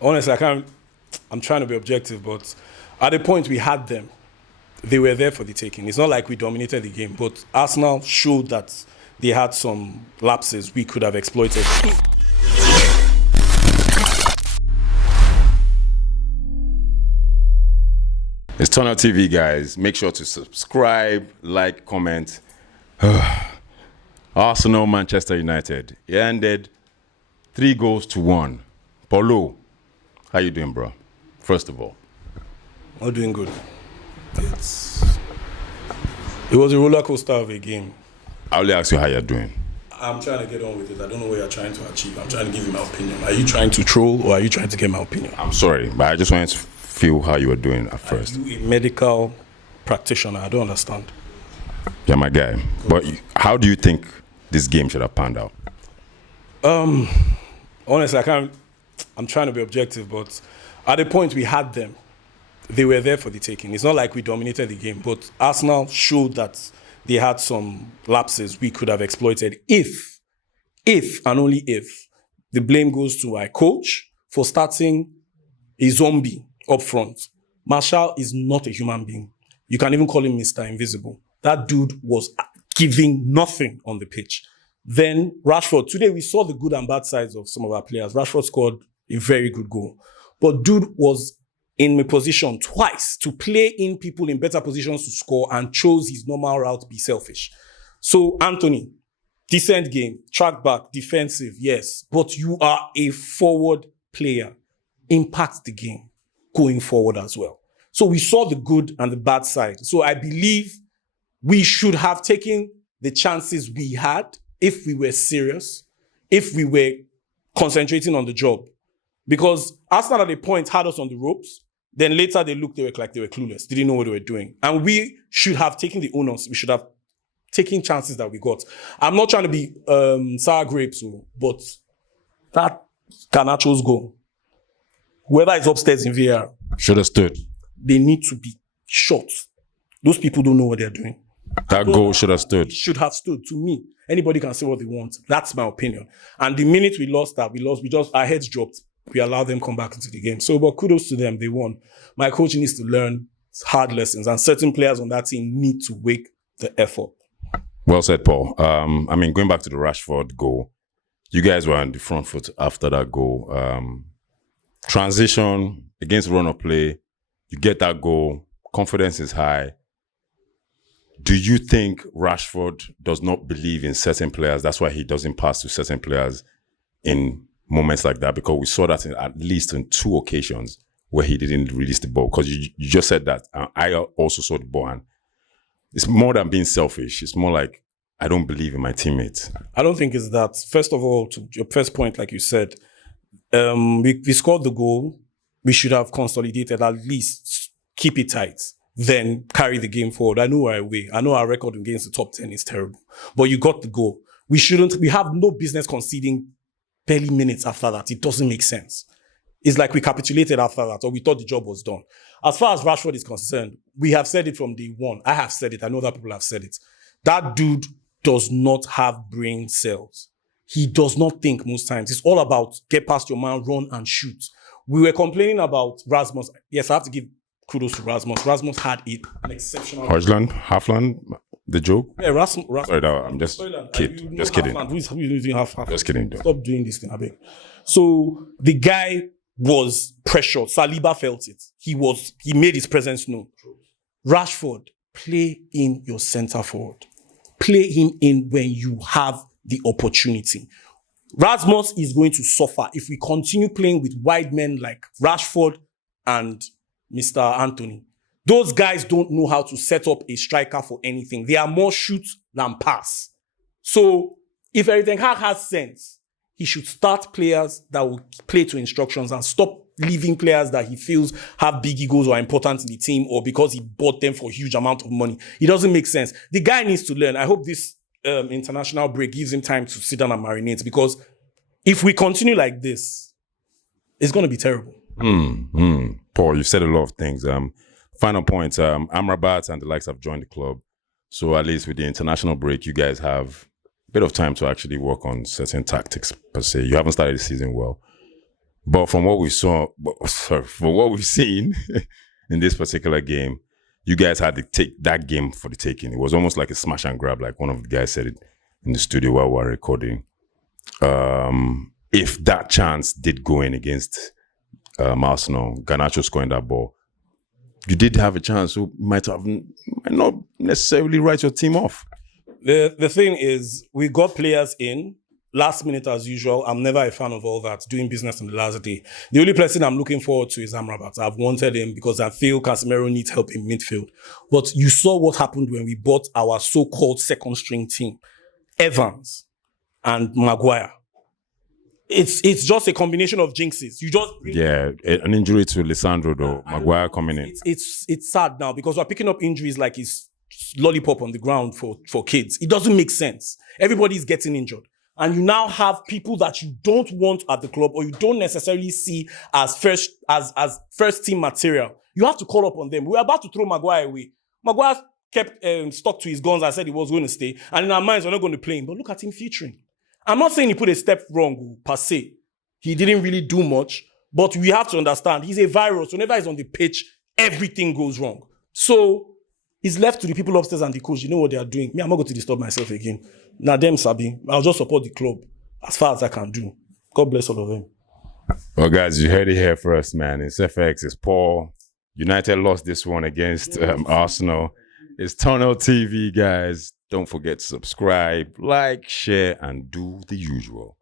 Honestly, I'm trying to be objective, but at the point we had them, they were there for the taking. It's not like we dominated the game, but Arsenal showed that they had some lapses we could have exploited. It's Tunnel TV, guys. Make sure to subscribe, like, comment. Arsenal, Manchester United. It ended 3-1. Paulo, how you doing, bro? First of all. Not doing good. It was a roller coaster of a game. I only ask you how you're doing. I'm trying to get on with it. I don't know what you're trying to achieve. I'm trying to give you my opinion. Are you trying to troll or are you trying to get my opinion? I'm sorry, but I just wanted to feel how you were doing at first. Are you a medical practitioner? I don't understand. You're my guy. But how do you think this game should have panned out? Honestly, I'm trying to be objective, but at the point we had them, they were there for the taking. It's not like we dominated the game, but Arsenal showed that they had some lapses we could have exploited if and only if the blame goes to our coach for starting a zombie up front. Martial is not a human being. You can even call him Mr. Invisible. That dude was giving nothing on the pitch. Then Rashford, today we saw the good and bad sides of some of our players. Rashford scored a very good goal. But dude was in a position twice to play in people in better positions to score and chose his normal route to be selfish. So Anthony, decent game, track back, defensive, yes. But you are a forward player. Impact the game going forward as well. So we saw the good and the bad side. So I believe we should have taken the chances we had if we were serious, if we were concentrating on the job. Because Arsenal at a point had us on the ropes. Then later they looked, they were clueless, didn't know what they were doing. And we should have taken the onus. We should have taken chances that we got. I'm not trying to be sour grapes, but that Garnacho's goal, whoever is upstairs in VR, should have stood. They need to be shot. Those people don't know what they're doing. That goal should have stood. Should have stood. To me, anybody can say what they want. That's my opinion. And the minute we lost that, our heads dropped. We allowed them come back into the game. So, but kudos to them. They won. My coach needs to learn hard lessons, and certain players on that team need to wake the F up. Well said, Paul. Going back to the Rashford goal, you guys were on the front foot after that goal. Transition against run of play, you get that goal, confidence is high. Do you think Rashford does not believe in certain players? That's why he doesn't pass to certain players in moments like that, because we saw that at least on 2 occasions where he didn't release the ball. Because you just said that. I also saw the ball, and it's more than being selfish. It's more like, I don't believe in my teammates. I don't think it's that. First of all, to your first point, like you said, we scored the goal. We should have consolidated, at least keep it tight, then carry the game forward. I know we're away. I know our record against the top 10 is terrible, but you got the goal. We have no business conceding barely minutes after that. It doesn't make sense. It's like we capitulated after that, or we thought the job was done. As far as Rashford is concerned, we have said it from day one. I have said it. I know that people have said it. That dude does not have brain cells. He does not think most times. It's all about get past your man, run and shoot. We were complaining about Rasmus. Yes, I have to give kudos to Rasmus. Rasmus had an exceptional... Hojland, Halfland, the joke? Yeah, Rasmus. Sorry, no, I'm just kidding. Just kidding. Who is using half? Just kidding. Stop doing this thing, I beg. So the guy was pressured. Saliba felt it. He made his presence known. Rashford, play in your center forward. Play him in when you have the opportunity. Rasmus is going to suffer if we continue playing with wide men like Rashford and Mr. Anthony. Those guys don't know how to set up a striker for anything. They are more shoot than pass. So if Eric Ten Hag has sense, he should start players that will play to instructions and stop leaving players that he feels have big egos or are important in the team, or because he bought them for a huge amount of money. It doesn't make sense. The guy needs to learn. I hope this international break gives him time to sit down and marinate, because if we continue like this, it's going to be terrible. Paul, you've said a lot of things. Final point, Amrabat and the likes have joined the club. So at least with the international break, you guys have a bit of time to actually work on certain tactics per se. You haven't started the season well. But from what we saw, from what we've seen in this particular game, you guys had to take that game for the taking. It was almost like a smash and grab, like one of the guys said it in the studio while we were recording. If that chance did go in against Arsenal, Garnacho scoring that ball, you did have a chance. So might not necessarily write your team off. The thing is, we got players in last minute as usual. I'm never a fan of all that, doing business on the last day. The only person I'm looking forward to is Amrabat. I've wanted him because I feel Casemiro needs help in midfield. But you saw what happened when we bought our so-called second string team, Evans and Maguire. It's just a combination of jinxes. You just an injury to Lisandro though, Maguire coming in. It's sad now because we're picking up injuries like it's lollipop on the ground for kids. It doesn't make sense. Everybody's getting injured. And you now have people that you don't want at the club or you don't necessarily see as first team material. You have to call up on them. We're about to throw Maguire away. Maguire kept stuck to his guns and said he was going to stay. And in our minds, we're not going to play him. But look at him featuring. I'm not saying he put a step wrong per se. He didn't really do much. But we have to understand, he's a virus. Whenever he's on the pitch, everything goes wrong. So he's left to the people upstairs and the coach. You know what they are doing. Me, I'm not going to disturb myself again. Now, them Sabi, I'll just support the club as far as I can do. God bless all of them. Well, guys, you heard it here first, man. It's FX, it's Paul. United lost this one against Arsenal. It's Tunnel TV, guys. Don't forget to subscribe, like, share, and do the usual.